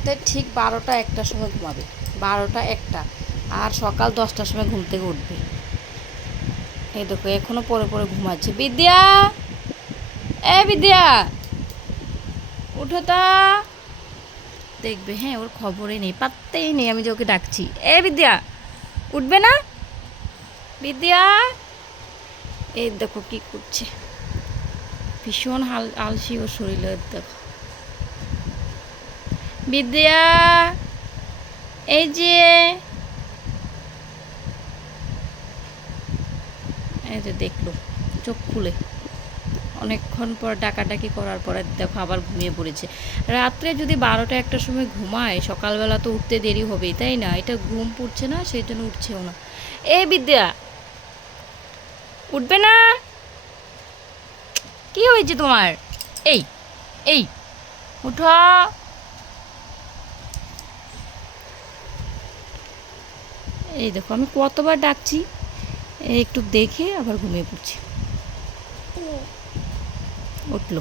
রাতে ঠিক 12টা 1টার সময় ঘুমাবে, 12টা 1টা, আর সকাল 10টার সময় ঘুম থেকে উঠবে। এই দেখো এখনো পরে পরে ঘুমাচ্ছে। বিদ্যা, এ বিদ্যা, উঠো তা। দেখবে, হ্যাঁ, ওর খবরই নেই, পাত্তেই নেই আমি যে ওকে ডাকছি। এ বিদ্যা, উঠবে না বিদ্যা? এই দেখো কি করছে, ভীষণ আলসি ওর শরীরে। দেখো বিদ্যা, এই যে, এই যে দেখলো চোখ খুলে অনেকক্ষণ পর ডাকাডাকি করার পরে দেখো আবার ঘুমিয়ে পড়েছে। রাত্রে যদি 12টা 1টার সময় ঘুমায়, সকালবেলা তো উঠতে দেরি হবেই, তাই না? এটা ঘুম পড়ছে না, সেই জন্য উঠছেও না। এ বিদ্যা, উঠবে না? কি হয়েছে তোমার? এই এই উঠো। এই দেখো আমি কতবার ডাকছি, একটু দেখে আবার ঘুমিয়ে পড়ছি। উঠলো।